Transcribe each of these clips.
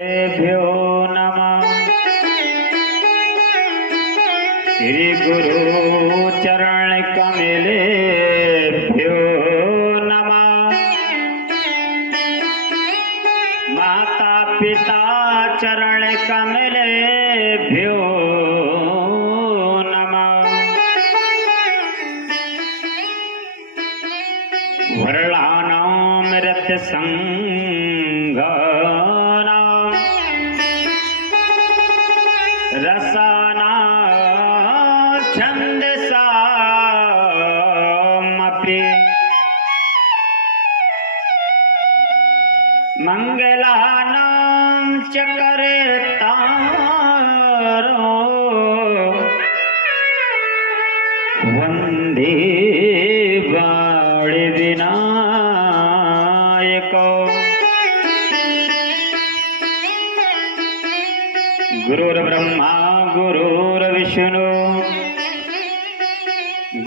भ्यो नमः। श्री गुरु चरण कमलेभ्यो नमः। माता पिता चरण कमलेभ्यो नमः। वर्णानां रत्संगानां रसानां छन्दसामपि मंगलानां च करतारो वन्दे वाणि विनायको। गुरुर्ब्रह्मा गुरुर्विष्णु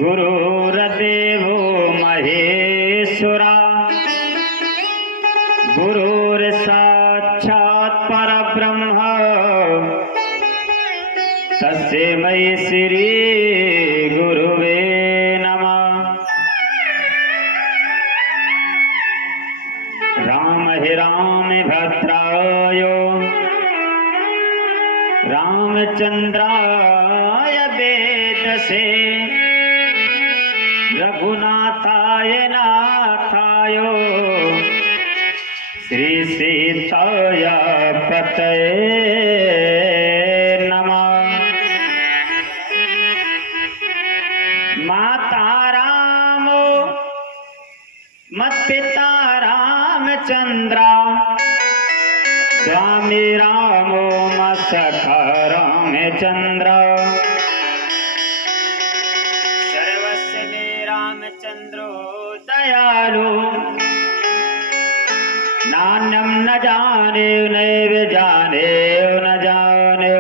गुरुर्देवो महेश्वरा। गुरुर्साक्षात् परब्रह्म तस्मै श्री गुरुवे नमः। राम हि राम भद्राय रामचंद्राय वेदसे रघुनाथाय नाथाय श्री सीताय पतये नमः। माता राम मत पिता रामचंद्रा। स्वामी रामो मसखा रामचंद्र। सर्वस्य मे रामचंद्रो दयालु। नान्यं न जाने नैव जाने न जाने।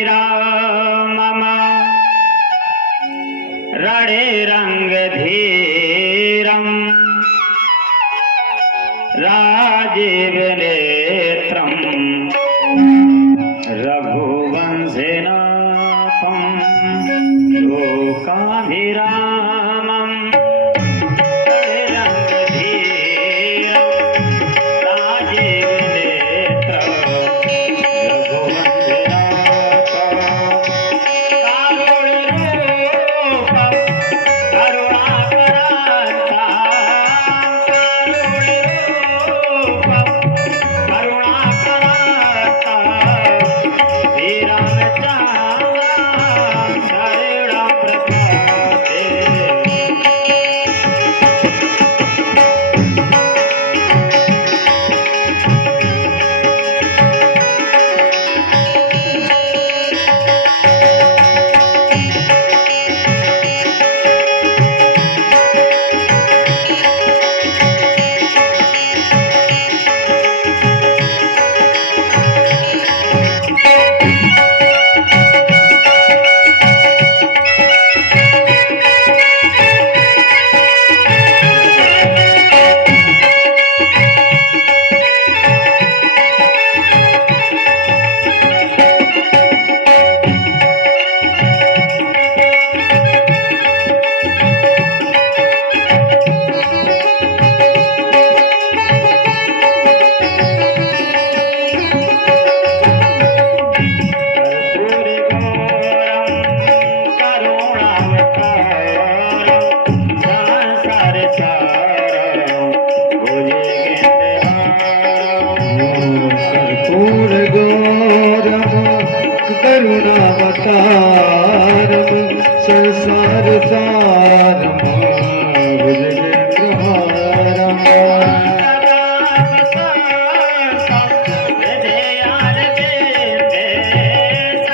लोकाभिरामम रणे रंगधीरम राजीव नेत्रम रघुवंशनाथम। लोकाभिरामम रणे रंगधीरम राजीव करुणावतारम संसार सारम भुजगेन्द्रहारम।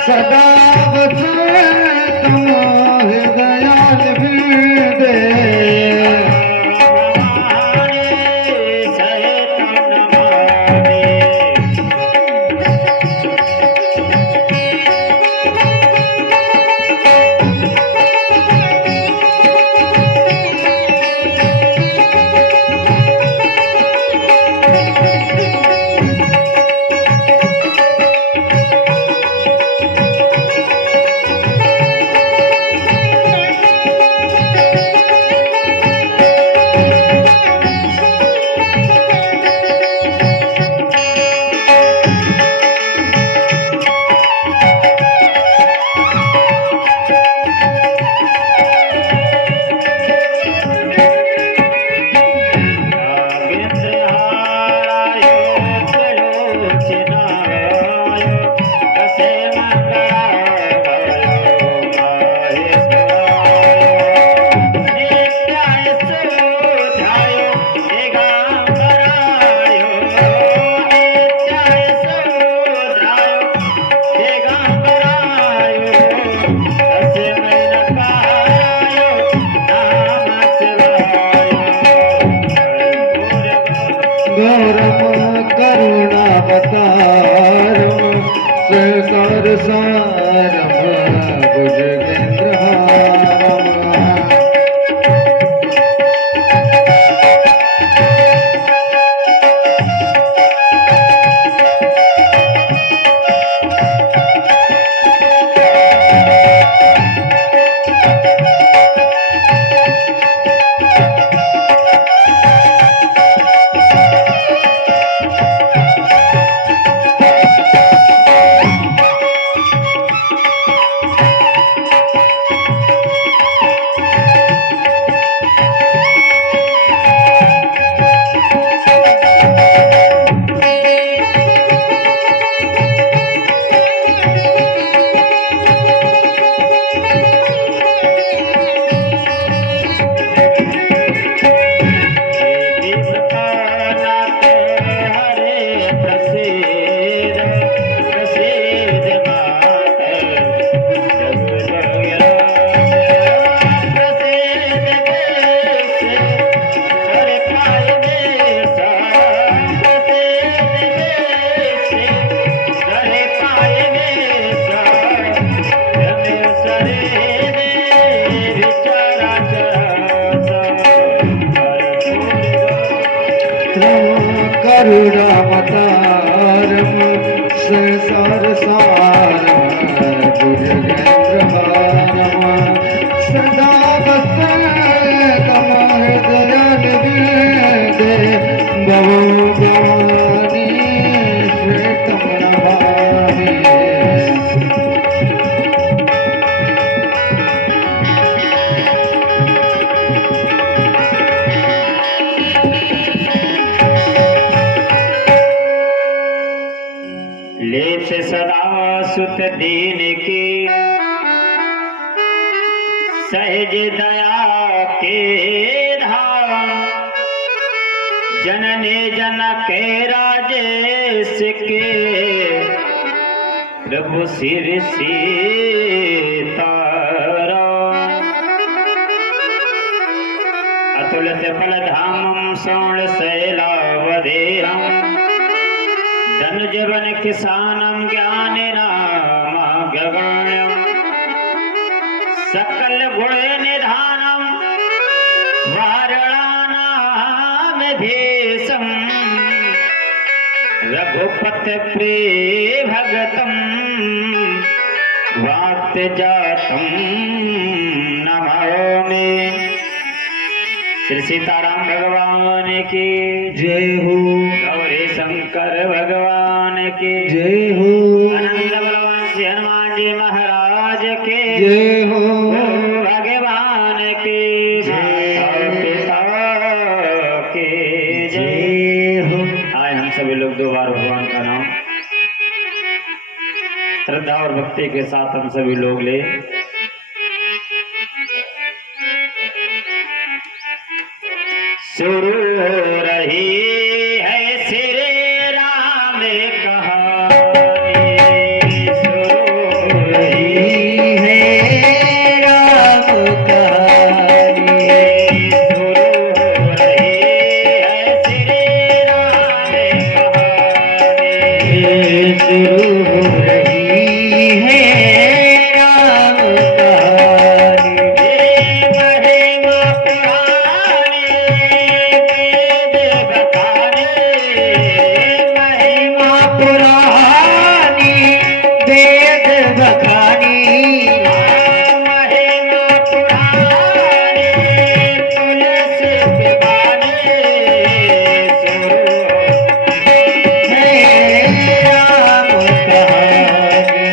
सदा वसंतम हृदयाल हृदय। गरुडावतारम संसार सारम भुजगेन्द्रहारम सदा वसतम हृदयानिधे भवो भवानी श्वेतं नमामि। लेस सदा सुत दीन की सहज दया के धाम जनने जन के राजेश के प्रभु सिर सीताराम अतुलित फल धामम सौण शैलावधेयम धनुजवन किसानम ज्ञान नामाग्रगण्यम सकल गुण निधानम वारणानाम भेषम रघुपति प्रिय भगतम वाक्त जातम नमामि। श्री सीताराम भगवान की जय हो, गौरी शंकर भगवान की जय हो, आनंद बलवान श्री हनुमान जी महाराज के जय हो, भगवान की पिता के जय हो। आए हम सभी लोग दो बार भगवान का नाम श्रद्धा और भक्ति के साथ हम सभी लोग ले। शुरू रही है श्री राम कहानी, शुरू रही है राम कहानी, शुरू रही है श्री राम कहानी, शुरू हो रही है राम कहानी। महिमा पुरानी वेद बताने, महिमा पुरानी वेद बखानी, महिमा पुरानी तुलसी के बानी, शुरू है राम कहानी,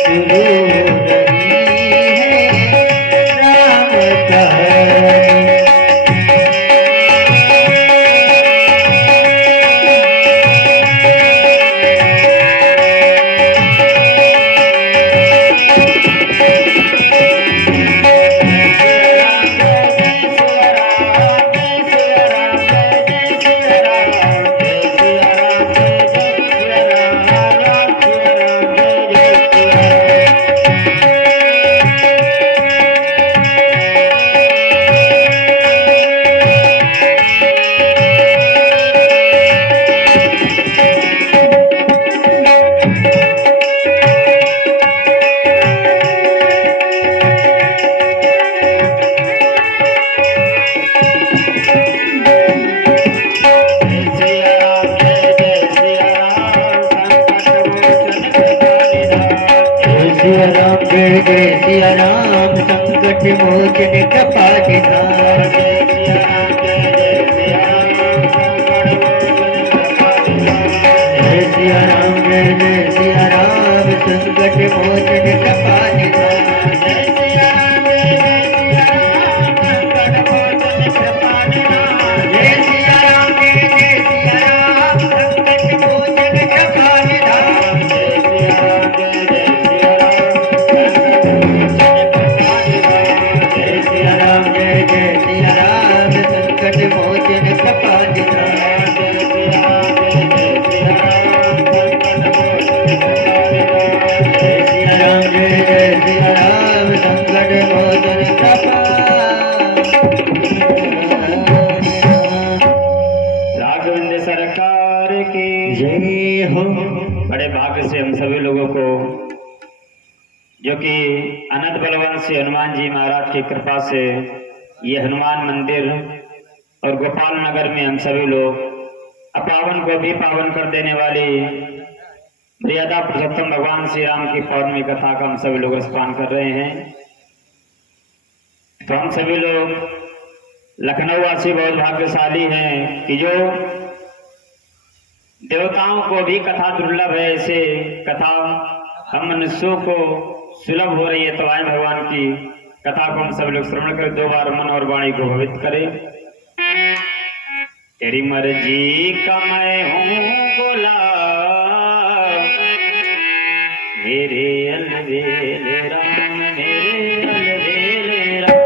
शुरू हो रही है राम कहानी। सिया राम जय जय सिया राम संकट मोचन कपाटिधाम। जय सिया राम जय जय सिया राम संकट मोचन कपाटिधाम। जय सिया राम जय सिया राम संकट मोचन कृपानिधान, जय सिया राम जय जय सिया राम संकट मोचन कपाटिधाम। जय सिया राम जय सिया राम संकट मोचन कृपानिधान, जय सिया राम जय जय सिया राम संकट मोचन कपाटिधाम। जय सिया राम जय सिया राम संकट मोचन जय सिया राम जय जय सिया राम संकट मोचन कपाटिधाम। राघवेंद्र सरकार की जय हो। बड़े भाग्य से हम सभी लोगों को जो कि अनंत बलवान श्री हनुमान जी महाराज की कृपा से ये हनुमान मंदिर और गोपाल नगर में हम सभी लोग अपावन को भी पावन कर देने वाली मर्यादा पुरुषोत्तम भगवान श्री राम की पौर्णमी कथा का हम सभी लोग स्मरण कर रहे हैं। तो हम सभी लोग लखनऊ वासी बहुत भाग्यशाली हैं कि जो देवताओं को भी कथा दुर्लभ है, ऐसे कथा हम मनुष्यों को सुलभ हो रही है। तो आए भगवान की कथा को हम सब लोग श्रवण करें, 2 बार मन और वाणी को पवित्र करें। तेरी मर्जी का मैं हूँ गुलाम, मेरे अलबेले राम, मेरे अलबेले राम।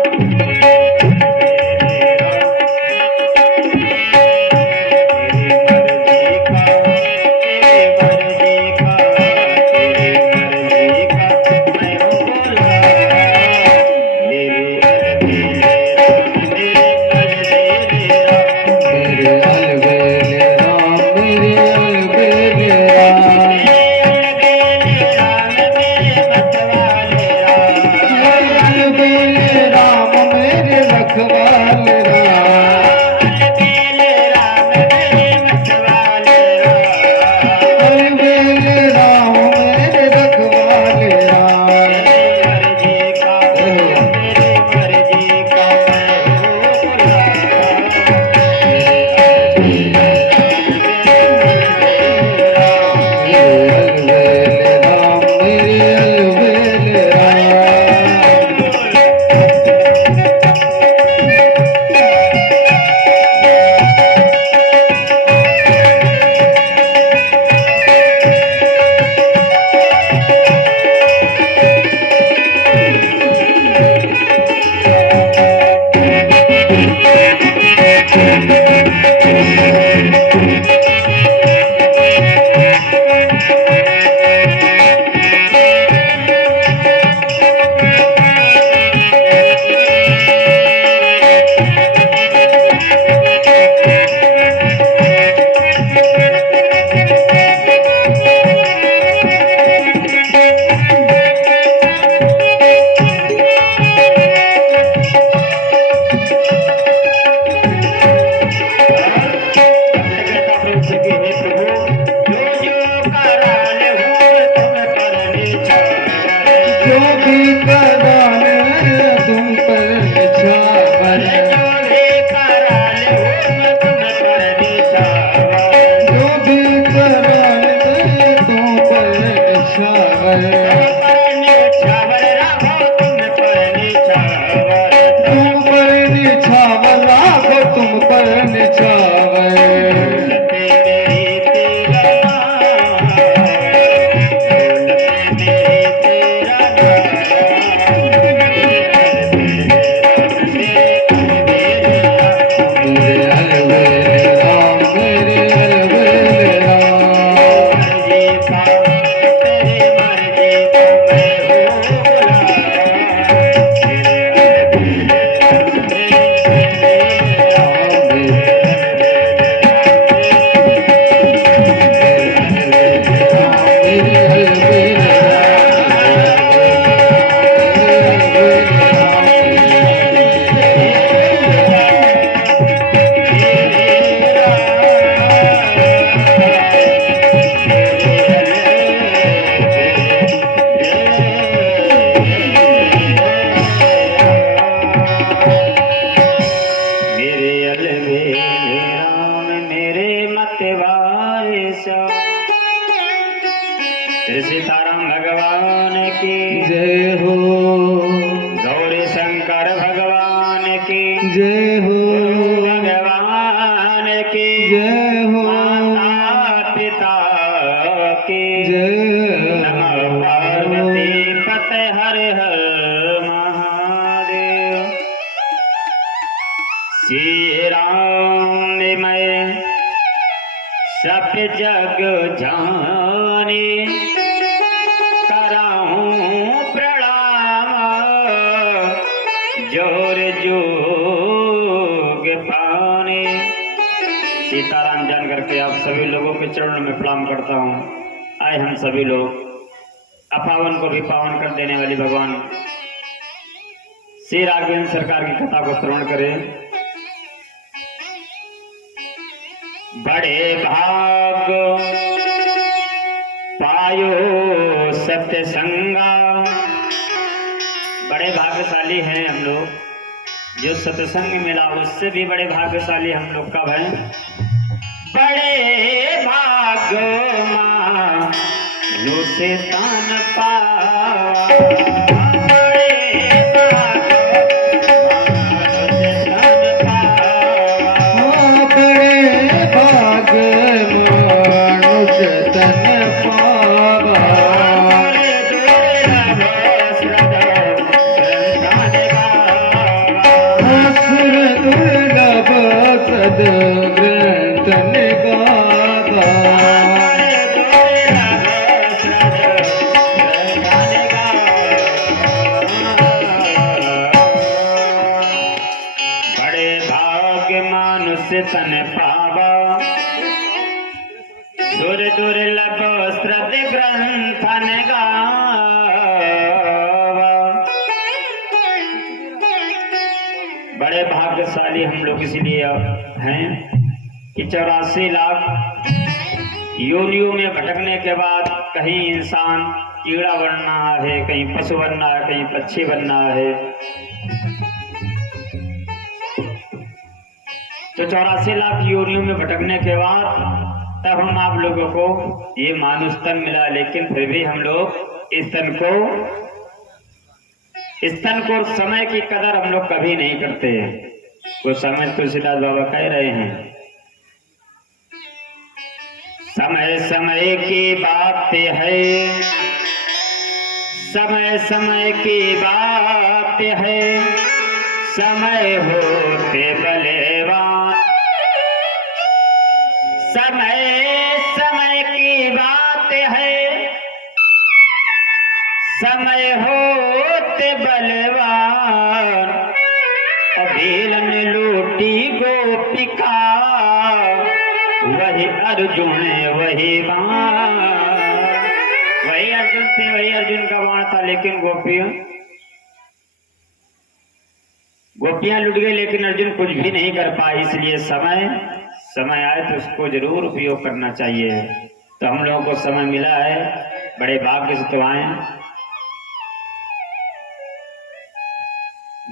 सीताराम भगवान की जय हो, गौरी शंकर भगवान की जय हो, भगवान की जय हो, माता पिता की जय नमः पार्वती पते हर हर महादेव। श्री राम मैं सब जग जाने जोर जोग पाने। सीताराम जान करके आप सभी लोगों के चरणों में प्रणाम करता हूँ। आए हम सभी लोग अपावन को भी पावन कर देने वाली भगवान श्री राघवेंद्र सरकार की कथा को श्रवण करें। बड़े भाग पायो सत्संगा। बड़े भाग्यशाली हैं हम लोग जो सत्संग मिला, उससे भी बड़े भाग्यशाली हम लोग कब हैं? बड़े भाग्य मानो से तान पावा। बड़े भाग्य मानो से तान पावा। हाँ, बड़े भाग मानुष तन पावा। असुर दुर्लभ सद ग्रंथ निगावा। बड़े भाग्य मानुष तन पावा। सुर दुर्लभ श्रद्ध ग्रंथन गावा। बड़े भाग्यशाली हम लोग इसलिए हैं कि 84 लाख योनियों में भटकने के बाद कहीं इंसान कीड़ा बनना है, कहीं पशु बनना है, कहीं पक्षी बनना है। तो 84 लाख योनियों में भटकने के बाद तब हम आप लोगों को ये मानुष तन मिला, लेकिन फिर भी हम लोग इस तन को समय की कदर हम लोग कभी नहीं करते। वो समय तुलसीदास बाबा कह रहे हैं, समय समय की बात है, समय समय की बात है, समय होते बलेवान। समय समय की बात है, समय होते बलवान। अभीलन लूटी गोपिका, वही अर्जुन वही बाण। वही अर्जुन थे, वही अर्जुन का बाण था, लेकिन गोपियां लुट गई, लेकिन अर्जुन कुछ भी नहीं कर पाए। इसलिए समय आए तो उसको जरूर उपयोग करना चाहिए। तो हम लोगों को समय मिला है, बड़े भाग्य से तो आए।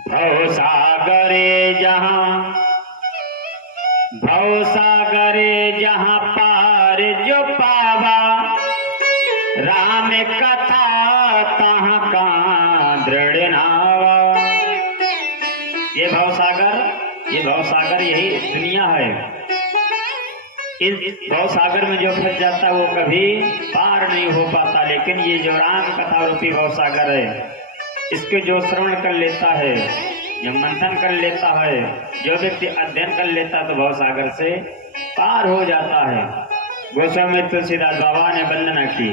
भवसागरे जहां पार जो पावा। राम कथा तहाँ का दृढ़ नावा। ये भवसागर यही दुनिया है। इस भवसागर में जो फंस जाता है वो कभी पार नहीं हो पाता। लेकिन ये जो राम कथा रूपी भवसागर है, इसके जो श्रवण कर लेता है, जो मंथन कर लेता है, जो व्यक्ति अध्ययन कर लेता है, तो भवसागर से पार हो जाता है। गोस्वामी तुलसीदास बाबा ने वंदना की।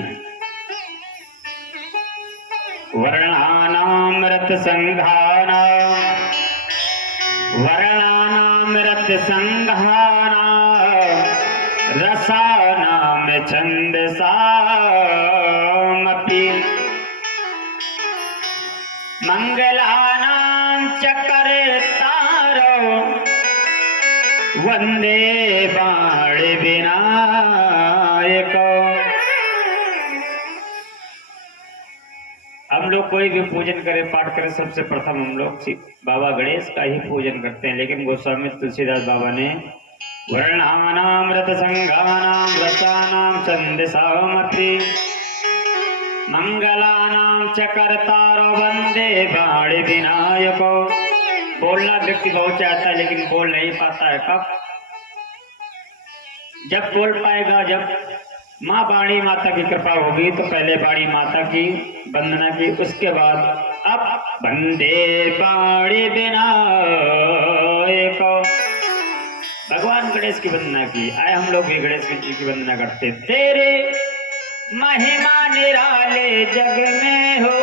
वर्णानामृत संघाना रसानाम छंदसामपि। मंगलानां चकर्तारो वंदे बाण विनायको। हम लोग कोई भी पूजन करे, पाठ करे, सबसे प्रथम हम लोग बाबा गणेश का ही पूजन करते हैं। लेकिन गोस्वामी तुलसीदास बाबा ने वर्णानाम रत संघानाम रसानाम छंदसामपि मंगलानाम च कर्तारो वंदे बाण विनायको। बोलना व्यक्ति बहुत चाहता है, लेकिन बोल नहीं पाता है। कब? जब बोल पाएगा, जब माँ वाणी माता की कृपा होगी। तो पहले वाणी माता की वंदना की, उसके बाद अब वंदे बाण विनायको भगवान गणेश की वंदना की। आए हम लोग भी गणेश जी की वंदना करते। तेरे महिमा निराले जग में हो,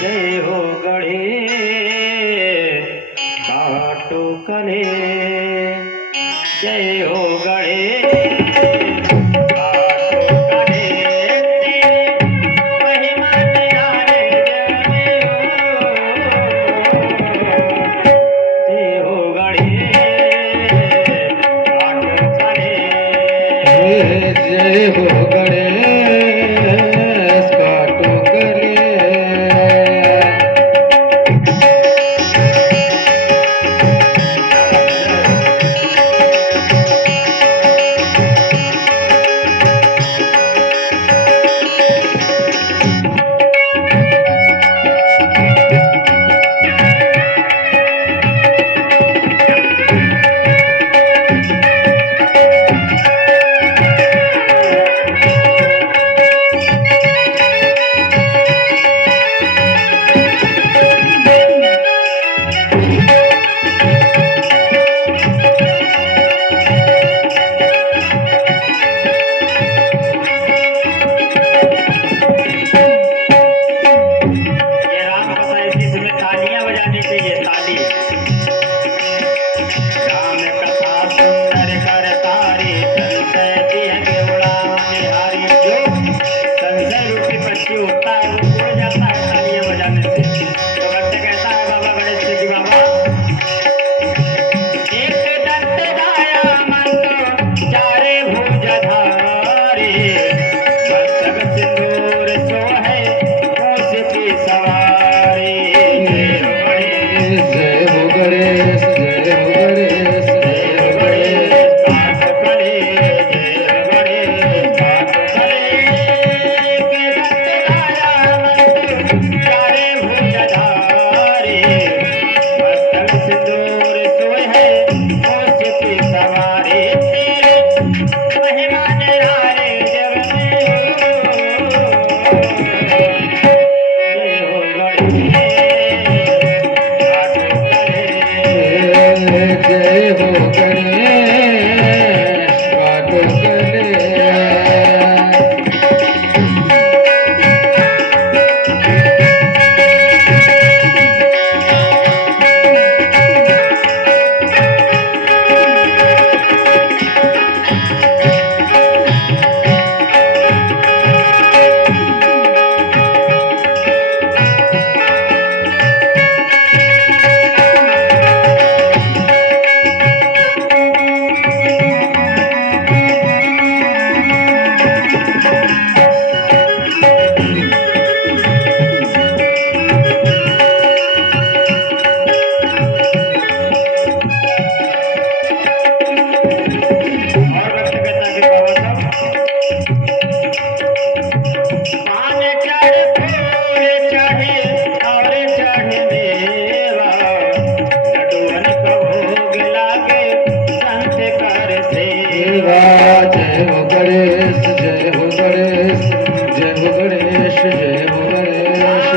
जय हो गणेश काटो कले। जय हो गणेश काटो कले। तेरे महिमा निराले जग में हो, जय हो गणेश हो गणेश जय हो गणेश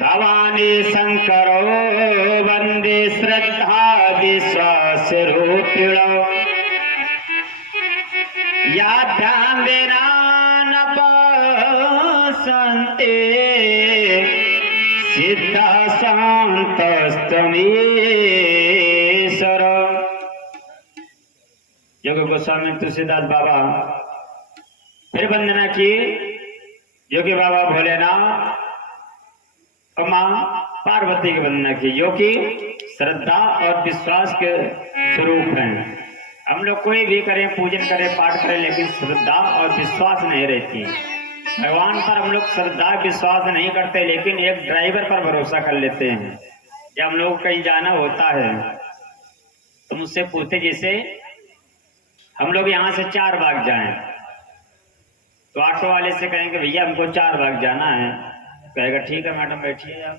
भवानी शंकरो वंदे श्रद्धा विश्वास रूपिण या ध्यान देना न संते सिद्ध शांतस्तमीश्वर। योगी गोस्वामी तुलसीदास बाबा फिर वंदना की। योगी बाबा भोलेनाथ और मां पार्वती की वंदना की, जो कि श्रद्धा और विश्वास के स्वरूप हैं। हम लोग कोई भी करें, पूजन करें, पाठ करें, लेकिन श्रद्धा और विश्वास नहीं रहती। भगवान पर हम लोग श्रद्धा विश्वास नहीं करते, लेकिन एक ड्राइवर पर भरोसा कर लेते हैं। जब हम लोग कहीं जाना होता है तो मुझसे पूछते, जैसे हम लोग यहाँ से 4 बाग जाएं, तो ऑटो वाले से कहेंगे भैया हमको 4 बाग जाना है, कहेगा ठीक है मैडम बैठिए आप।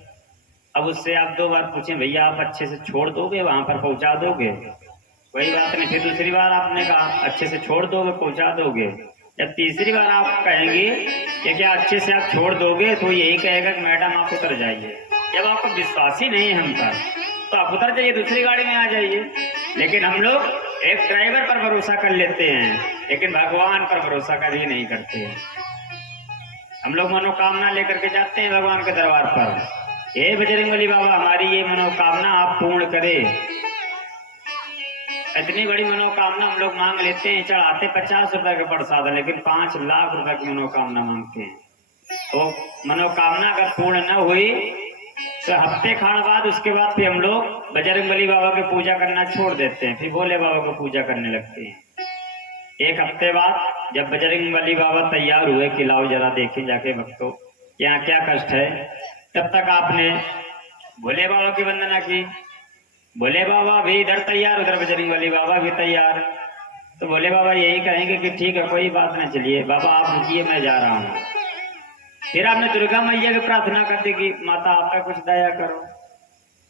अब उससे आप 2 बार पूछें भैया आप अच्छे से छोड़ दोगे, वहां पर पहुंचा दोगे, कोई बात नहीं। फिर दूसरी बार आपने कहा अच्छे से छोड़ दोगे, पहुंचा दोगे। जब तीसरी बार आप कहेंगे कि क्या अच्छे से आप छोड़ दोगे, तो यही कहेगा कि मैडम आप उतर जाइए। जब आपको विश्वास ही नहीं है हम पर, तो आप उतर जाइए, दूसरी गाड़ी में आ जाइए। लेकिन हम लोग एक ड्राइवर पर भरोसा कर लेते हैं, लेकिन भगवान पर भरोसा कभी नहीं करते। हम लोग मनोकामना लेकर के जाते हैं भगवान के दरबार पर, हे बजरंगबली बाबा हमारी ये मनोकामना आप पूर्ण करें। इतनी बड़ी मनोकामना हम लोग मांग लेते हैं, चढ़ाते 50 रुपए का प्रसाद है, लेकिन 5 लाख रुपए की मनोकामना मांगते हैं। तो मनोकामना अगर पूर्ण न हुई तो हफ्ते खान बाद उसके बाद फिर हम लोग बजरंगबली बाबा की पूजा करना छोड़ देते हैं, फिर भोले बाबा को पूजा करने लगते हैं। 1 हफ्ते बाद जब बजरंगबली बाबा तैयार हुए कि लाओ जरा देखें जाके भक्तों यहाँ क्या कष्ट है, तब तक आपने भोले बाबा की वंदना की। भोले बाबा भी इधर तैयार, उधर बजरंगबली बाबा भी तैयार। तो भोले बाबा यही कहेंगे कि ठीक है कोई बात ना, चलिए बाबा आप रुकिए मैं जा रहा हूँ। फिर आपने दुर्गा मैया की प्रार्थना कर दी कि माता आप पे कुछ दया करो।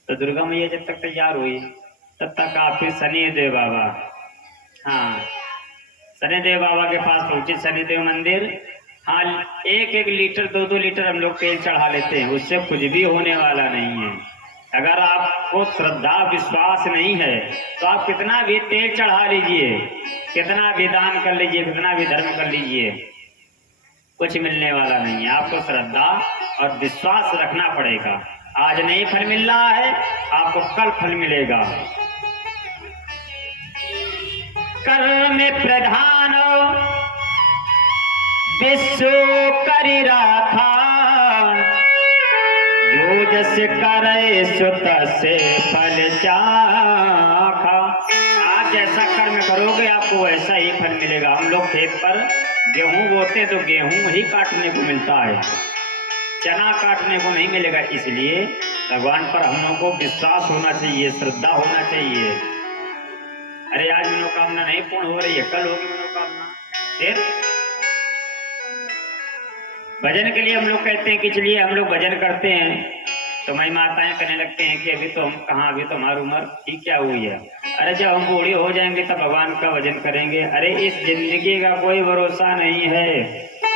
तो दुर्गा मैया जब तक तैयार हुई तब तक आप फिर शनिदेव बाबा, हाँ शनिदेव बाबा के पास पहुंचे। शनिदेव मंदिर, हाँ 1-1 लीटर 2-2 लीटर हम लोग तेल चढ़ा लेते हैं, उससे कुछ भी होने वाला नहीं है। अगर आपको श्रद्धा विश्वास नहीं है तो आप कितना भी तेल चढ़ा लीजिए, कितना भी दान कर लीजिए, कितना भी धर्म कर लीजिए, कुछ मिलने वाला नहीं है। आपको श्रद्धा और विश्वास रखना पड़ेगा। आज नहीं फल मिल रहा है, आपको कल फल मिलेगा। कर्म में प्रधान विश्व करि राखा, जो जस करे सो तसे फल चाखा। आप जैसा कर्म करोगे आपको वैसा ही फल मिलेगा। हम लोग खेत पर गेहूं बोते तो गेहूं ही काटने को मिलता है, चना काटने को नहीं मिलेगा। इसलिए भगवान पर हम लोगों को विश्वास होना चाहिए, श्रद्धा होना चाहिए। अरे आज मनोकामना नहीं पूर्ण हो रही है, कल होगी मनोकामना। फिर भजन के लिए हम लोग कहते हैं कि चलिए हम लोग भजन करते हैं, तो मई माताएं कहने लगते हैं कि अभी तो हम कहाँ, अभी तो हमारी उम्र ठीक क्या हुई है। अरे जब हम बूढ़ी हो जाएंगे तब भगवान का भजन करेंगे। अरे इस जिंदगी का कोई भरोसा नहीं है,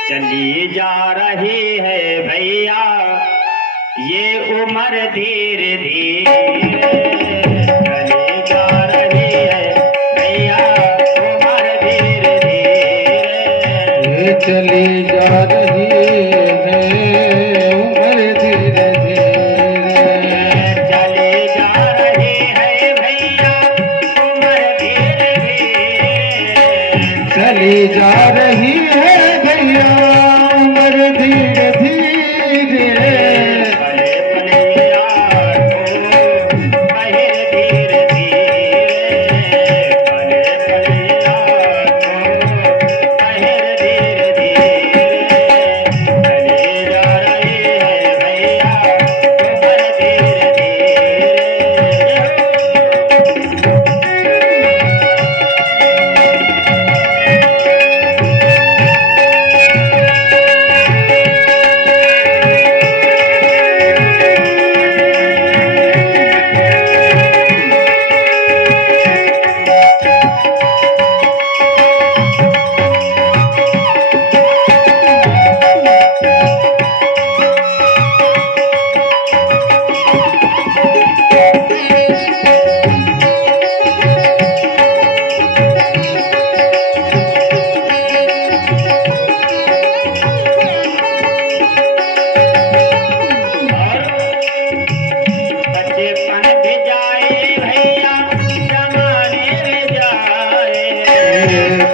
चली जा रही है भैया ये उम्र धीरे धीरे, चली जा रही है भैया चली जा रही है उम्र धीरे धीरे, चली जा रही है भैया उम्र धीरे धीरे, चली जा रही है भैया उम्र धीरे धीरे, पले पले यार को कहे धीरे धीरे, पले पले यार को कहे धीरे धीरे, चली जा रही है भैया उम्र धीरे धीरे।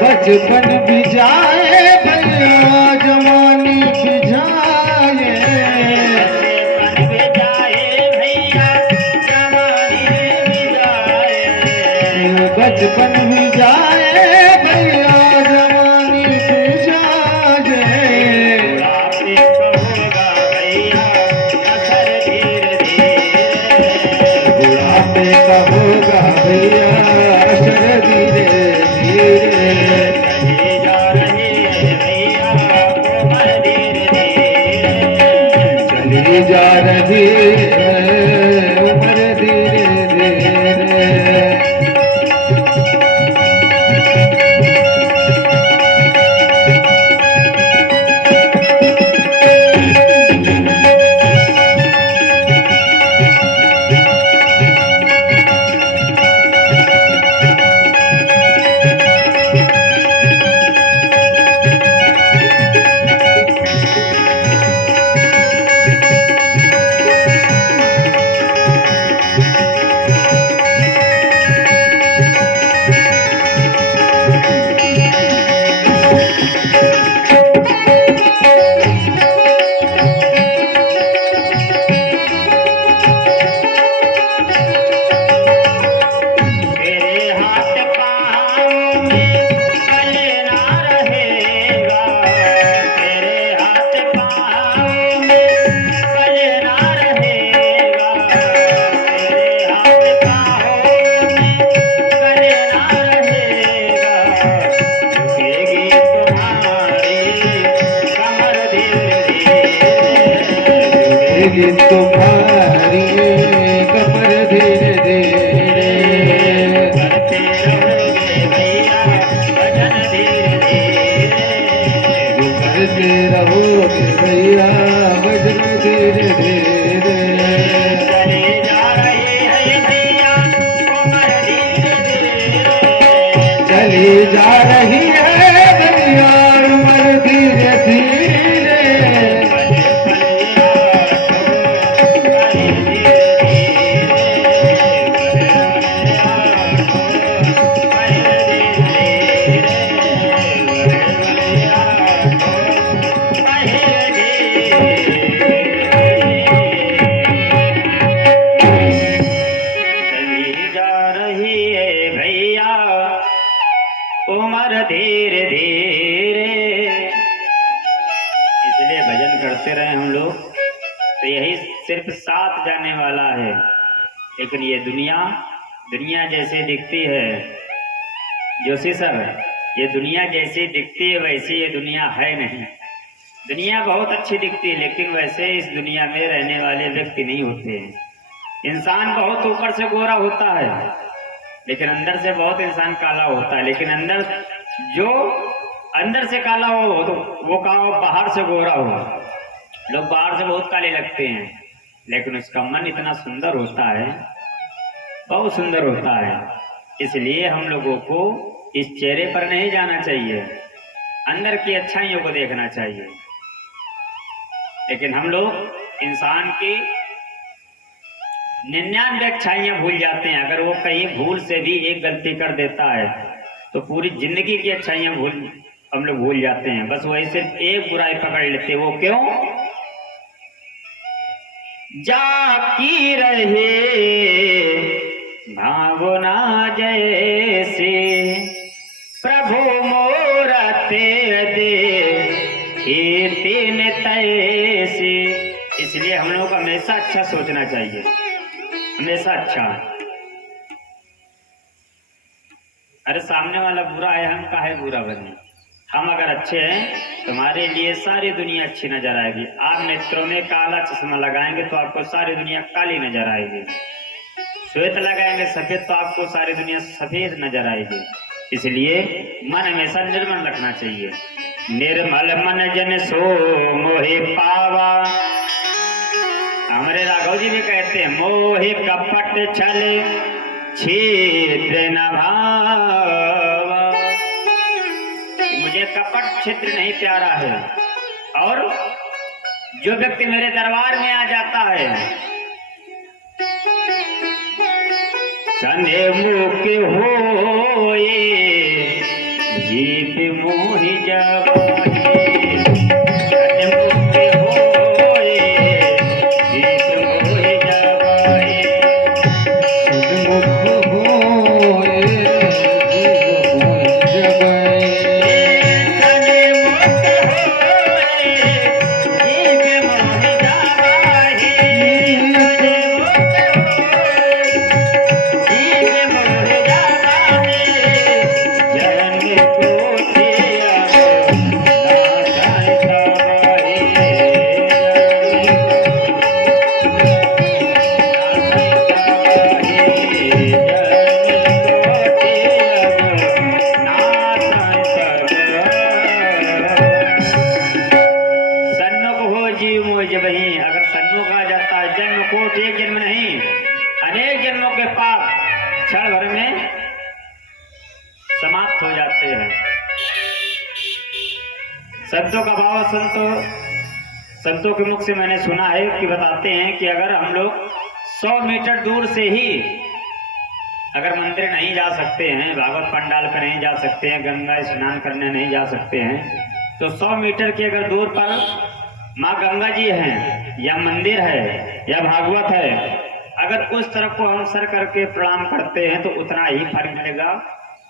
बचपन भी जाए भैया जमाने में जाए, बचपन भी जाए भैया जवानी भी जाए, बचपन भी जाए भैया जमाने में जाए, बचपन भी जाए भैया जवानी भी जाए, बुढ़ापे को होगा भैया असर धीरे धीरे, बुढ़ापे का होगा भैया असर धीरे धीरे, चली जा रही है भैया उम्र धीरे धीरे, चली जा रही है उम्र धीरे धीरे। तेरे हाथ पाँव में बल ना रहेगा, तेरे हाथ पाँव में बल ना रहेगा, तेरे हाथ पाँव में बल ना रहेगा, झुकेगी तुम्हारी कमर धीरे धीरे, झुकेगी तुम्हारी कमर धीरे धीरे, करते रहोगे भैया भजन धीरे धीरे, करते रहोगे भैया भजन धीरे धीरे, चली जा रही है भैया उम्र धीरे धीरे, चली जा रही है भैया उम्र धीरे धीरे, पले पले यार को कहे धीरे धीरे, पले पले यार को कहे धीरे धीरे, पले पले यार को कहे धीरे। चली जा रही है भैया उम्र धीरे धीरे, इसलिए भजन करते रहे हम लोग, तो यही सिर्फ साथ जाने वाला है, लेकिन ये दुनिया दुनिया जैसे दिखती है जोशी सर, ये दुनिया जैसी दिखती है वैसी ये दुनिया है नहीं। दुनिया बहुत अच्छी दिखती है लेकिन वैसे इस दुनिया में रहने वाले व्यक्ति नहीं होते हैं। इंसान बहुत ऊपर से गोरा होता है लेकिन अंदर से बहुत इंसान काला होता है, लेकिन अंदर जो अंदर से काला हो तो वो कहा बाहर से गोरा हो। लोग बाहर से बहुत काले लगते हैं लेकिन उसका मन इतना सुंदर होता है, बहुत सुंदर होता है। इसलिए हम लोगों को इस चेहरे पर नहीं जाना चाहिए, अंदर की अच्छाइयों को देखना चाहिए। लेकिन हम लोग इंसान की 99 अच्छाइयां भूल जाते हैं। अगर वो कहीं भूल से भी एक गलती कर देता है तो पूरी जिंदगी की अच्छाइयां हम लोग भूल जाते हैं। बस वही सिर्फ एक बुराई पकड़ लेते। वो क्यों? जाकी रहे भावना जैसे प्रभु मोरते दे तीन तैसे। इसलिए हम लोग को हमेशा अच्छा सोचना चाहिए, हमेशा अच्छा। अरे सामने वाला बुरा है, हम काहे बुरा बने? हम अगर अच्छे हैं तो हमारे लिए सारी दुनिया अच्छी नजर आएगी। आप नेत्रों में काला चश्मा लगाएंगे तो आपको सारी दुनिया काली नजर आएगी। श्वेत लगाएंगे सफेद तो आपको सारी दुनिया सफेद नजर आएगी। इसलिए मन हमेशा निर्मल रखना चाहिए। निर्मल मन जन सो मोहे पावा। हमारे राघव जी भी कहते हैं मोहे कपट छल छिद्र न भावा। मुझे कपट छिद्र नहीं प्यारा है। और जो व्यक्ति मेरे दरबार में आ जाता है सने मुख होए जीत मोहि जबाए। सने मुख होए जीत मोहि जबाए। सन्मुख होए जीव मोहि जगाए। सने मुख होए जीव मोहि जबाए। सने मुख अगर सन्मुख आ जाता है जन्म कोट, एक जन्म नहीं अनेक जन्मों के पाप क्षण भर में समाप्त हो जाते हैं। संतों का भाव संतों के मुख से मैंने सुना है कि बताते हैं कि अगर हम लोग 100 मीटर दूर से ही अगर मंदिर नहीं जा सकते हैं, भागवत पंडाल पर नहीं जा सकते हैं, गंगा स्नान करने नहीं जा सकते हैं, तो 100 मीटर के अगर दूर पर माँ गंगा जी हैं या मंदिर है या भागवत है, अगर उस तरफ को हम सर करके प्रणाम करते हैं तो उतना ही फल मिलेगा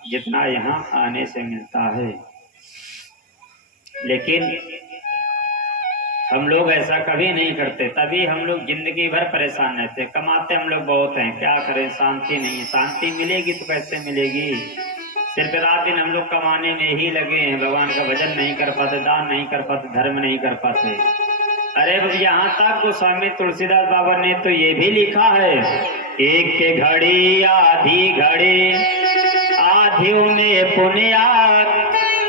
जितना यहाँ आने से मिलता है। लेकिन हम लोग ऐसा कभी नहीं करते, तभी हम लोग जिंदगी भर परेशान रहते। कमाते हम लोग बहुत हैं, क्या करें, शांति नहीं है। शांति मिलेगी तो कैसे मिलेगी? सिर्फ रात दिन हम लोग कमाने में ही लगे हैं, भगवान का भजन नहीं कर पाते, दान नहीं कर पाते, धर्म नहीं कर पाते। अरे यहाँ तक गोस्वामी तुलसीदास बाबा ने तो ये भी लिखा है, एक के घड़ी आधी घड़ी आधियों में पुण्यात।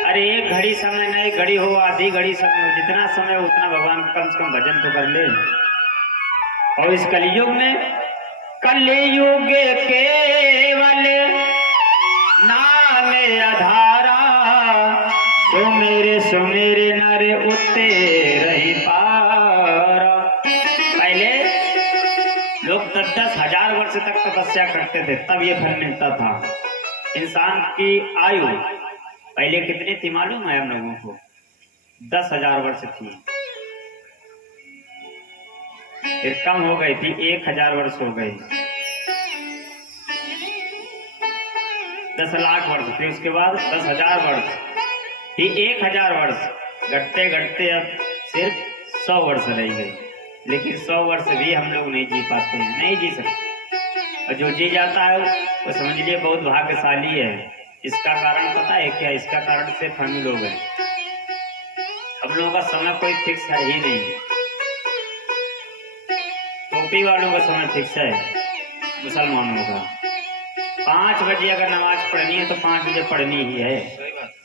अरे एक घड़ी समय नहीं, घड़ी हो आधी घड़ी समय हो, जितना समय उतना भगवान का कम से कम भजन तो कर ले। और इस कलयुग में कलयुग केवल नाम आधारा, सुमेरे नर उते रही पारा। पहले लोग 10-10 हजार वर्ष तक तपस्या करते थे, तब ये फल मिलता था। इंसान की आयु पहले कितनी थी मालूम है हम लोगों को? 10,000 वर्ष थी, फिर कम हो गई थी, 1,000 वर्ष हो गई, 10 लाख वर्ष, फिर उसके बाद 10,000 वर्ष, फिर 1,000 वर्ष, घटते घटते अब सिर्फ 100 वर्ष रह गई। लेकिन 100 वर्ष भी हम लोग नहीं जी पाते हैं, नहीं जी सकते। और जो जी जाता है वो समझ लिए बहुत भाग्यशाली है। इसका कारण पता है क्या? इसका कारण सिर्फ हम ही लोग हैं। हम लोगों का समय कोई फिक्स है ही नहीं। टोपी वालों का समय फिक्स है, मुसलमानों का 5 बजे अगर नमाज पढ़नी है तो 5 बजे पढ़नी ही है,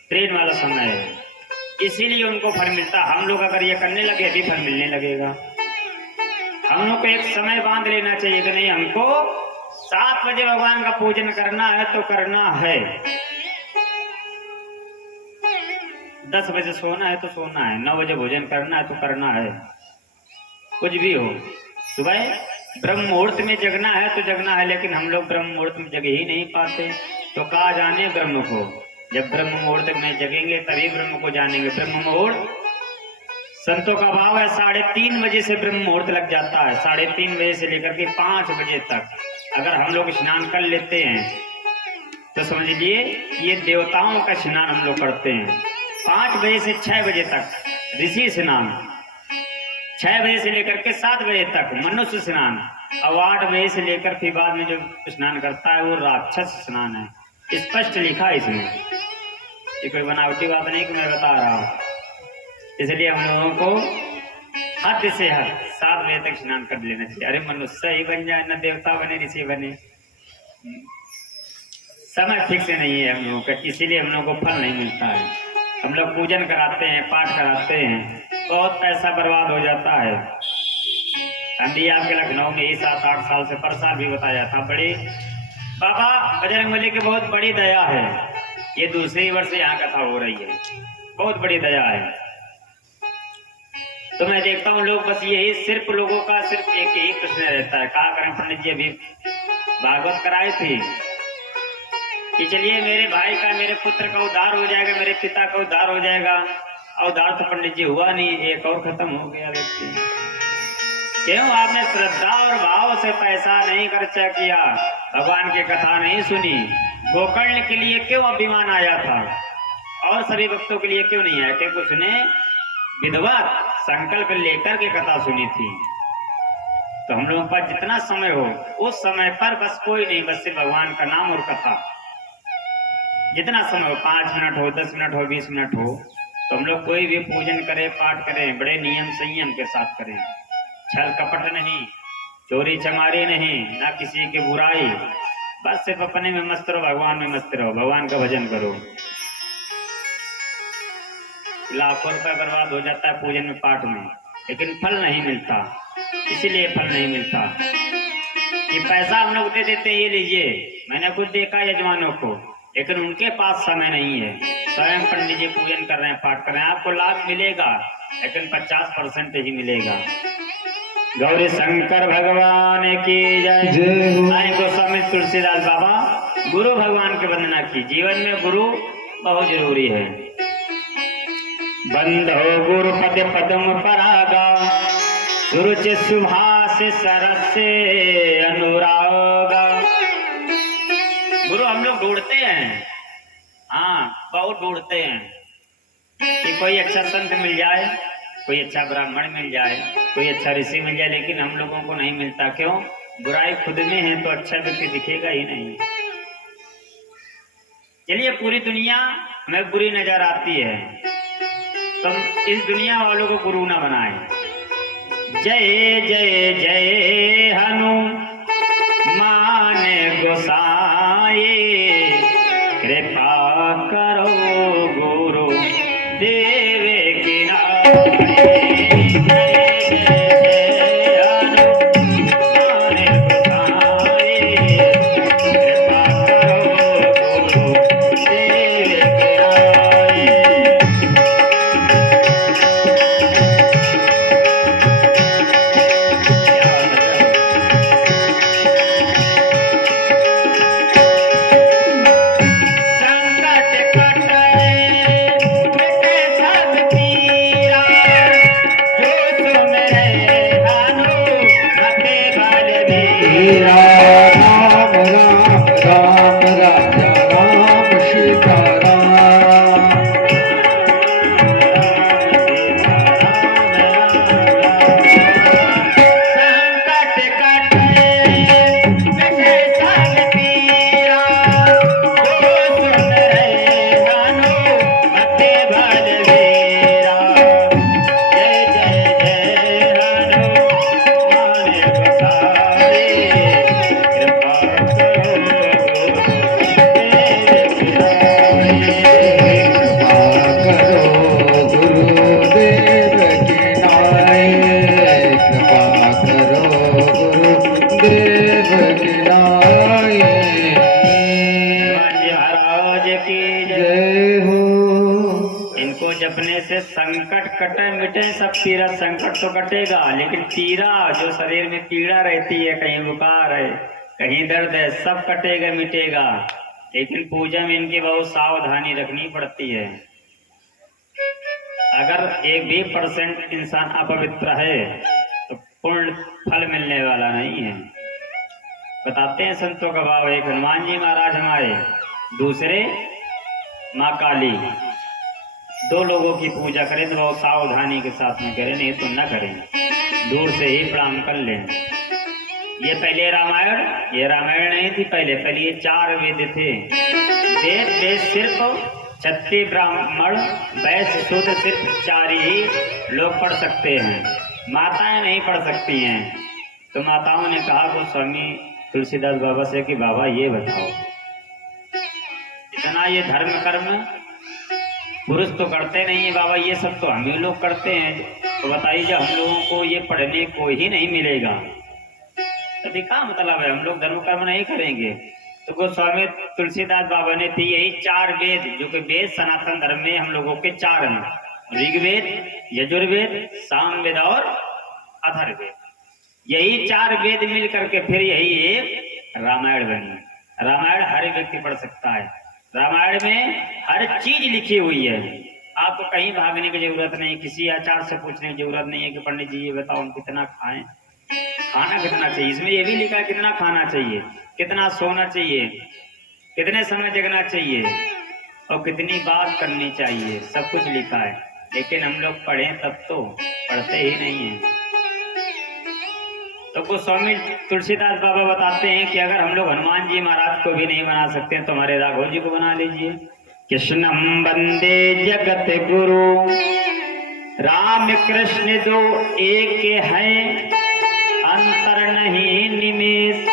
ट्रेन वाला समय है, इसीलिए उनको फल मिलता। हम लोग अगर ये करने लगे अभी फल मिलने लगेगा। हम लोग को एक समय बांध लेना चाहिए कि नहीं, हमको 7 बजे भगवान का पूजन करना है तो करना है। 10 बजे सोना है तो सोना है, 9 बजे भोजन करना है तो करना है, कुछ भी हो। सुबह ब्रह्म मुहूर्त में जगना है तो जगना है, लेकिन हम लोग ब्रह्म मुहूर्त में जग ही नहीं पाते। तो कहा जाने ब्रह्म को, जब ब्रह्म मुहूर्त में जगेंगे तभी ब्रह्म को जानेंगे। ब्रह्म मुहूर्त संतों का भाव है 3:30 बजे से ब्रह्म मुहूर्त लग जाता है, 3:30 बजे से लेकर के 5 बजे तक अगर हम लोग स्नान कर लेते हैं तो समझ लिए ये देवताओं का स्नान हम लोग करते हैं। 5 बजे से 6 बजे तक ऋषि स्नान, 6 बजे से लेकर के 7 बजे तक मनुष्य स्नान, और 8 बजे से लेकर फिर बाद में जो स्नान करता है वो राक्षस स्नान है। स्पष्ट लिखा है इसमें, ये कोई बनावटी बात नहीं कि मैं बता रहा हूँ। इसलिए हम लोगों को हद से हद 7 बजे तक स्नान कर लेना चाहिए। अरे मनुष्य ही बन जाए, न देवता बने ऋषि बने, समय फिक्स नहीं है हम लोगों का, इसीलिए हम लोगों को फल नहीं मिलता है। हम लोग पूजन कराते हैं, पाठ कराते हैं, बहुत पैसा बर्बाद हो जाता है। हम भी आपके लखनऊ में ही 7-8 साल से पर साल भी बताया था, बड़ी बाबा बजरंगबली की बहुत बड़ी दया है। ये दूसरी वर्ष यहाँ कथा हो रही है, बहुत बड़ी दया है। तो मैं देखता हूँ लोग बस यही सिर्फ लोगों का सिर्फ एक ही प्रश्न रहता है, कहा करें पंडित जी अभी भागवत कराई थी कि चलिए मेरे भाई का, मेरे पुत्र का उद्धार हो जाएगा, मेरे पिता का उद्धार हो जाएगा। उद्धार तो पंडित जी हुआ नहीं, एक और खत्म हो गया व्यक्ति। क्यों? आपने श्रद्धा और भाव से पैसा नहीं खर्चा किया, भगवान की कथा नहीं सुनी। गोकर्ण के लिए क्यों अभिमान आया था और सभी भक्तों के लिए क्यों नहीं आया? क्योंकि उसने विधिवत संकल्प लेकर के कथा सुनी थी। तो हम लोगों पर जितना समय हो उस समय पर बस कोई नहीं, बस सिर्फ भगवान का नाम और कथा। जितना समय हो, 5 मिनट हो, 10 मिनट हो, 20 मिनट हो, तो हम लोग कोई भी पूजन करें, पाठ करें, बड़े नियम संयम के साथ करें। छल कपट नहीं, चोरी चमारी नहीं, ना किसी की बुराई, बस सिर्फ अपने में मस्त रहो, भगवान में मस्त रहो, भगवान का भजन करो। लाखों रुपए बर्बाद हो जाता है पूजन में, पाठ में, लेकिन फल नहीं मिलता। इसीलिए फल नहीं मिलता कि पैसा हम लोग दे देते हैं, ये लीजिए। मैंने खुद देखा यजमानों को, लेकिन उनके पास समय नहीं है। स्वयं पंडित जी पूजन कर रहे हैं, पाठ कर रहे हैं, आपको लाभ मिलेगा लेकिन 50% ही मिलेगा। गौरी शंकर भगवान की जय। आए गोस्वामी तुलसीदास बाबा गुरु भगवान की वंदना की। जीवन में गुरु बहुत जरूरी है। बंधो गुरुपद पद्म परागा, सुरुचि सुभाष सरस से अनुरागा। गुरु हम लोग ढूंढते हैं, हाँ बहुत ढूंढते हैं कि कोई अच्छा संत मिल जाए, कोई अच्छा ब्राह्मण मिल जाए, कोई अच्छा ऋषि मिल जाए, लेकिन हम लोगों को नहीं मिलता। क्यों? बुराई खुद में है तो अच्छा व्यक्ति दिखेगा ही नहीं। चलिए पूरी दुनिया हमें बुरी नजर आती है, तो इस दुनिया वालों को गुरु ना बनाए। जय जय जय हनुमान गोसाई, कृपा करो गुरु देव की नाई। जपने से संकट कटे मिटे, सब पीड़ा संकट तो कटेगा, लेकिन पीड़ा जो शरीर में पीड़ा रहती है, कहीं बुखार है, कहीं दर्द है, सब कटेगा मिटेगा। लेकिन पूजा में इनकी बहुत सावधानी रखनी पड़ती है। अगर 1% भी इंसान अपवित्र है तो पूर्ण फल मिलने वाला नहीं है। बताते हैं संतों का भाव, एक हनुमान जी महाराज हमारे, दूसरे माँ काली, दो लोगों की पूजा करें तो बहुत सावधानी के साथ में करें, नहीं तो न करें, दूर से ही प्रणाम कर लें। ये पहले रामायण, ये रामायण नहीं थी, पहले ये 4 वेद थे। वेद सिर्फ 36 ब्राह्मण वैश्य शूद्र सिर्फ 4 ही लोग पढ़ सकते हैं, माताएं नहीं पढ़ सकती हैं। तो माताओं ने कहा को स्वामी तुलसीदास बाबा से कि बाबा ये बताओ, इतना ये धर्म कर्म पुरुष तो करते नहीं है बाबा, ये सब तो हम ही लोग करते हैं, तो बताइए जब हम लोगों को ये पढ़ने को ही नहीं मिलेगा तभी क्या मतलब है, हम लोग धर्म कर्म नहीं करेंगे। तो गोस्वामी तुलसीदास बाबा ने थी यही 4 वेद, जो कि वेद सनातन धर्म में हम लोगों के 4 हैं, ऋग्वेद, यजुर्वेद, सामवेद और अथर्ववेद। यही 4 वेद मिल करके फिर यही एक रामायण बनी। रामायण हर व्यक्ति पढ़ सकता है, रामायण में हर चीज लिखी हुई है। आपको कहीं भागने की जरूरत नहीं, किसी आचार्य से पूछने की जरूरत नहीं है कि पंडित जी ये बताओ हम कितना खाएं, खाना कितना चाहिए। इसमें ये भी लिखा है कितना खाना चाहिए, कितना सोना चाहिए, कितने समय जगना चाहिए और कितनी बात करनी चाहिए, सब कुछ लिखा है। लेकिन हम लोग पढ़ें तब तो, पढ़ते ही नहीं है। तो गोस्वामी तुलसीदास बाबा बताते हैं कि अगर हम लोग हनुमान जी महाराज को भी नहीं बना सकते हैं तो हमारे राघव जी को बना लीजिए। कृष्णम वंदे जगत गुरु, राम कृष्ण दो एक हैं, अंतर नहीं निमेष,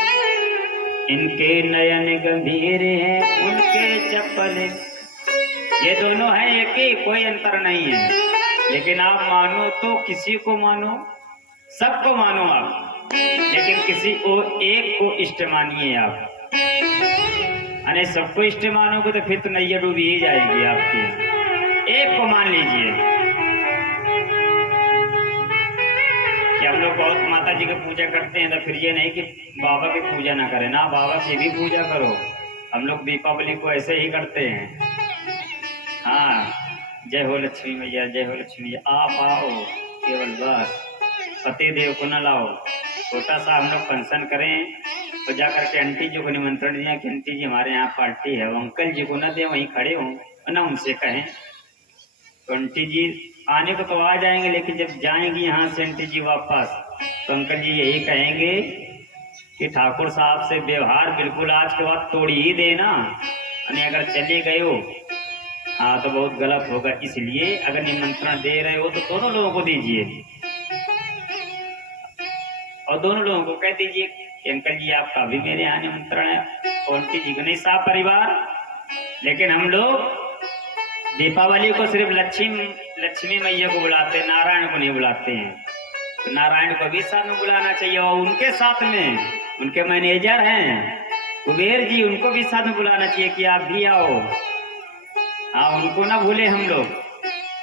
इनके नयन गंभीर हैं, उनके चपल, ये दोनों हैं एक ही, कोई अंतर नहीं है। लेकिन आप मानो तो किसी को मानो, सबको मानो आप, लेकिन किसी को एक को इष्ट मानिए आप। अरे सबको इष्ट मानोगे तो फिर तो नैया डूबी ही जाएगी आपकी। एक को मान लीजिए कि हम लोग बहुत माता जी की पूजा करते हैं, तो फिर ये नहीं कि बाबा की पूजा ना करें, ना बाबा की भी पूजा करो। हम लोग दीपावली को ऐसे ही करते हैं। हाँ, जय हो लक्ष्मी मैया, जय हो लक्ष्मी मैया, आप आओ, केवल बस पति देव को न लाओ। छोटा सा हम लोग फंक्शन करें तो जाकर के आंटी जी को निमंत्रण दिया कि आंटी जी हमारे यहाँ पार्टी है, वो अंकल जी को न दे, वहीं खड़े हों ना उनसे कहें। तो आंटी जी आने को तो आ जाएंगे, लेकिन जब जाएंगी यहाँ से आंटी जी वापस, तो अंकल जी यही कहेंगे कि ठाकुर साहब से व्यवहार बिल्कुल आज के बाद तोड़ी ही देना, यानी अगर चले गए हो हाँ तो बहुत गलत होगा। इसलिए अगर निमंत्रण दे रहे हो तो दोनों लोगों को दीजिए और दोनों लोगों को कह दीजिए कि अंकल जी आपका भी मेरे यहाँ निमंत्रण है, और आंटी जी को नहीं, साफ परिवार। लेकिन हम लोग दीपावली को सिर्फ लक्ष्मी मैया को बुलाते हैं, नारायण को नहीं बुलाते हैं। तो नारायण को भी साथ में बुलाना चाहिए, और उनके साथ में उनके मैनेजर हैं कुबेर जी, उनको भी साथ में बुलाना चाहिए कि आप भी आओ। हाँ, उनको ना भूले हम लोग।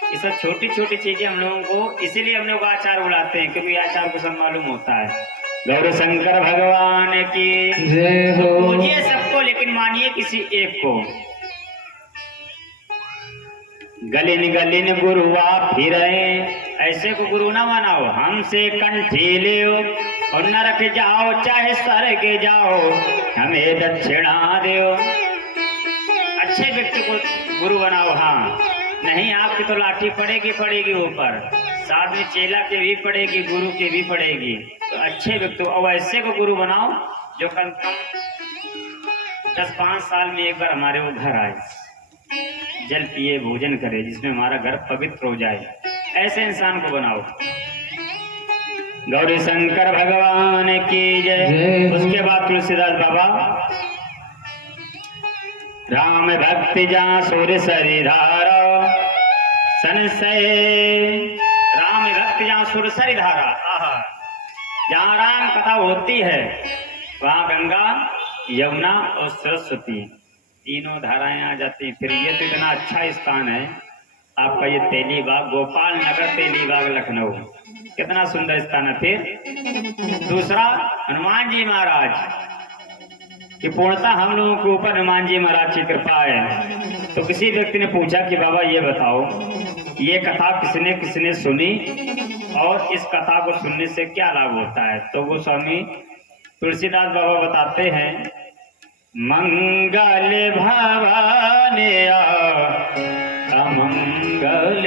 ये सब छोटी छोटी चीजें हम लोगों को, इसीलिए हम लोग आचार बुलाते हैं, क्योंकि आचार को सब मालूम होता है। गौर शंकर भगवान की जय हो। पूजिए सबको, लेकिन मानिए किसी एक को। गलिन गलिन गुरुआ फिरे, ऐसे को गुरु ना मानाओ, हमसे कंठी ले और न रख जाओ, चाहे सर के जाओ, हमें दक्षिणा दो। अच्छे व्यक्ति को गुरु बनाओ। हाँ, नहीं आपकी तो लाठी पड़ेगी ऊपर, साथ में चेला के भी पड़ेगी, गुरु के भी पड़ेगी। तो अच्छे व्यक्ति और ऐसे को गुरु बनाओ जो कम से कम 10-5 साल में एक बार हमारे वो घर आए, जल पिए, भोजन करे, जिसमें हमारा घर पवित्र हो जाए। ऐसे इंसान को बनाओ। गौरी शंकर भगवान की जय। उसके बाद तुलसीदास बाबा, राम भक्ति जा सुर सरिधारा संशय, राम भक्ति जहाँ सुर सरिधारा, आहा, जहाँ राम कथा होती है वहाँ गंगा, यमुना और सरस्वती तीनों धाराएं आ जाती हैं। फिर ये तो इतना अच्छा स्थान है आपका ये तेलीबाग, गोपाल नगर तेलीबाग लखनऊ, कितना सुंदर स्थान है। फिर दूसरा हनुमान जी महाराज कि पूर्णतः हम लोगों के ऊपर हनुमान जी महाराज की कृपा है। तो किसी व्यक्ति ने पूछा कि बाबा ये बताओ, ये कथा किसने किसने सुनी और इस कथा को सुनने से क्या लाभ होता है। तो वो स्वामी तुलसीदास बाबा बताते हैं, मंगल भवाने अमंगल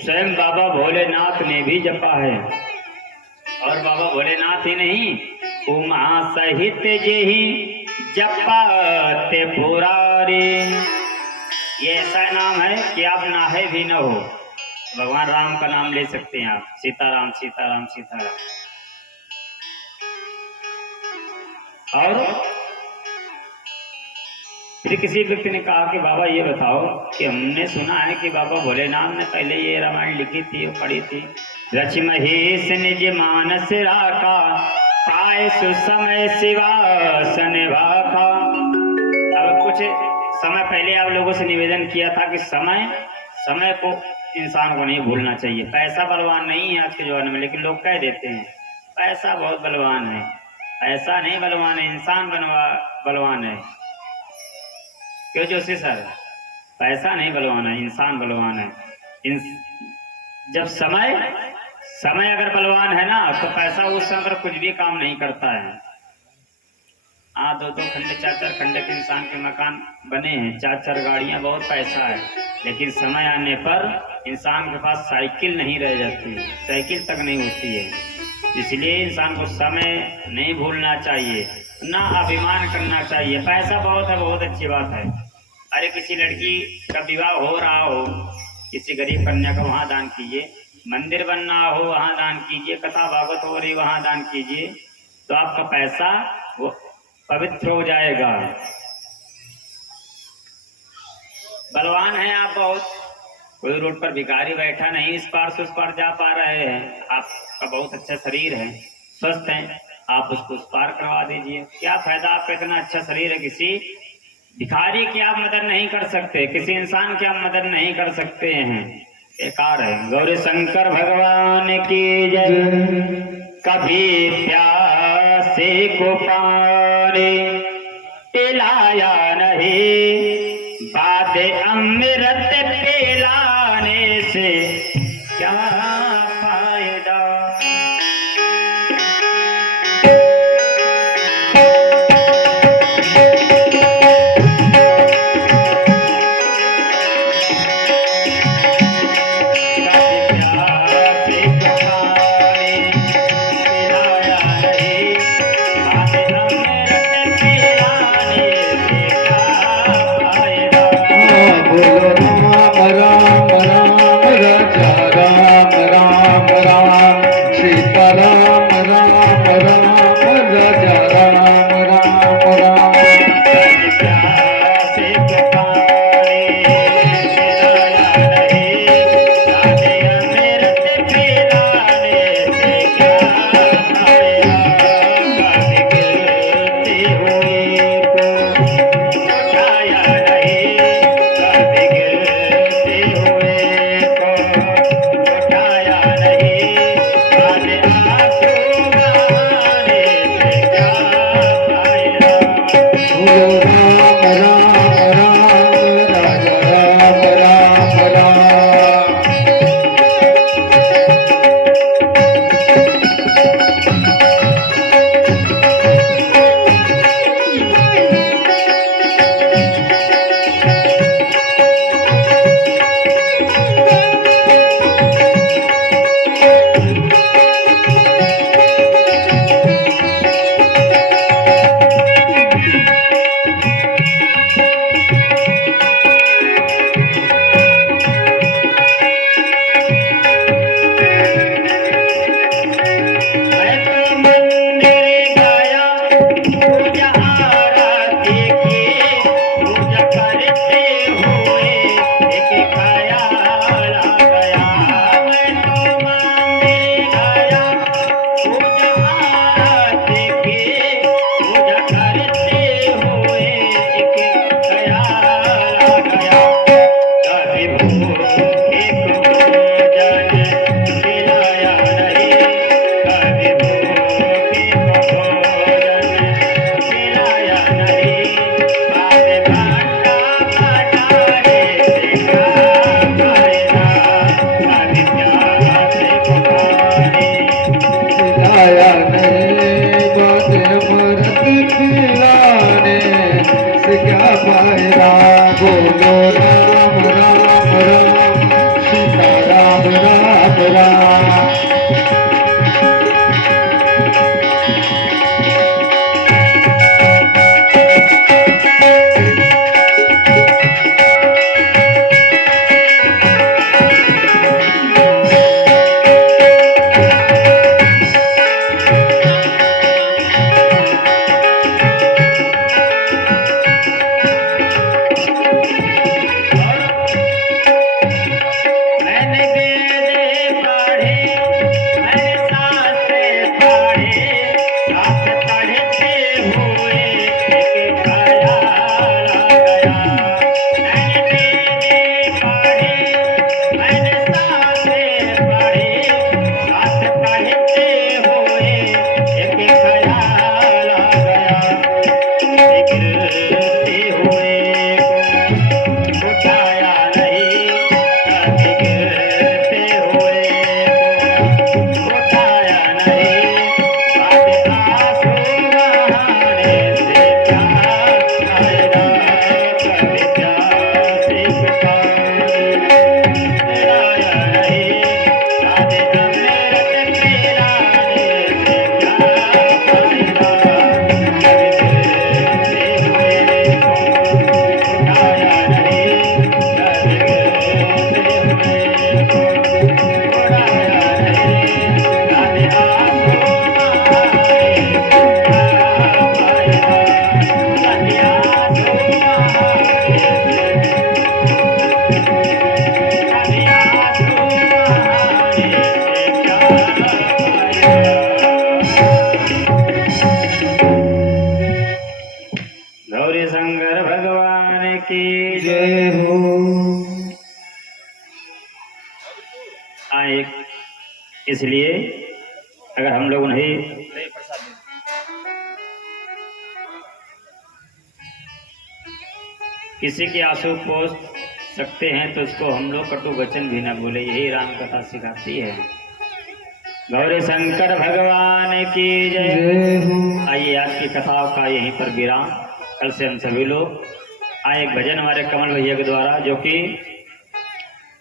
स्वयं बाबा भोलेनाथ ने भी जपा है। और बाबा भोलेनाथ ही नहीं, उमा सहित जेहि जपाते पुरारी, ये ऐसा नाम है कि आप नाहे भी न हो। भगवान राम का नाम ले सकते हैं आप, सीताराम सीताराम सीताराम। और फिर किसी व्यक्ति ने कहा कि बाबा ये बताओ कि हमने सुना है कि बाबा भोलेनाथ ने पहले ये रामायण लिखी थी और पढ़ी थी, रच महेश निज मानस राखा पाए सुसमय शिवासन भाखा। अब कुछ समय पहले आप लोगों से निवेदन किया था कि समय को इंसान को नहीं भूलना चाहिए। पैसा बलवान नहीं है आज के जमाने में, लेकिन लोग कह देते हैं पैसा बहुत बलवान है। पैसा नहीं बलवान है, इंसान बलवान है। क्यों जोशी सर? पैसा नहीं बलवान है, इंसान बलवान है। जब समय अगर बलवान है ना, तो पैसा उस समय पर कुछ भी काम नहीं करता है। हाँ, 2-2 खंडे 4-4 खंडे के इंसान के मकान बने हैं, 4-4 गाड़ियां, बहुत पैसा है। लेकिन समय आने पर इंसान के पास साइकिल नहीं रह जाती, साइकिल तक नहीं होती है। इसलिए इंसान को समय नहीं भूलना चाहिए, ना अभिमान करना चाहिए। पैसा बहुत है, बहुत अच्छी बात है। अरे किसी लड़की का विवाह हो रहा हो, किसी गरीब कन्या का, वहाँ दान कीजिए। मंदिर बनना हो, वहाँ दान कीजिए। कथा भागवत हो रही, वहाँ दान कीजिए, तो आपका पैसा वो पवित्र हो जाएगा। बलवान है आप बहुत, कोई रोड पर भिखारी बैठा नहीं, इस पार से उस पार जा पा रहे हैं। आपका बहुत अच्छा शरीर है, स्वस्थ है, आप उसको उस पार करवा दीजिए। क्या फायदा, आपका इतना अच्छा शरीर है, किसी भिखारी की आप मदद नहीं कर सकते, किसी इंसान की आप मदद नहीं कर सकते हैं, बेकार है। गौरी शंकर भगवान की जय। कभी प्यासे को पानी पिलाया नहीं, बादे अमृत पिलाने से क्या फायदा। बोलो राम राम राम सीता राम राम राम। मैंने वेद पढ़े, मैंने शास्त्र पढ़े, शास्त्र पढ़ते हुए एक ख्याल आ गया। मैंने वेद पढ़े, मैंने शास्त्र पढ़े, शास्त्र पढ़ते हुए एक ख्याल आ गया। गिरते हुए को उठाया नहीं, गिरते हुए को उठाया नहीं। बात आंसू बहाने से क्या फायदा, कभी प्यासे पुकारा नहीं। राधे अमृत पिलाने से क्या फायदा, कभी गिरते हुए को उठाया नहीं, कभी गिरते हुए को उठाया नहीं। राधे आंसू बहाने से क्या फायदा, राधे आंसू बहाने से, राधे आंसू बहाने से क्या फायदा। गौरी शंकर भगवान की जय। जय हो। आए इसलिए अगर हम लोग नहीं किसी के आंसू पोंछ सकते हैं तो उसको हम लोग कटु वचन भी न बोले, यही राम कथा सिखाती है। गौरी शंकर भगवान की जय। जय हो। आइए आज की कथाओं का यहीं पर विराम। कल से हम सभी लोग आए एक भजन हमारे कमल भैया के द्वारा, जो कि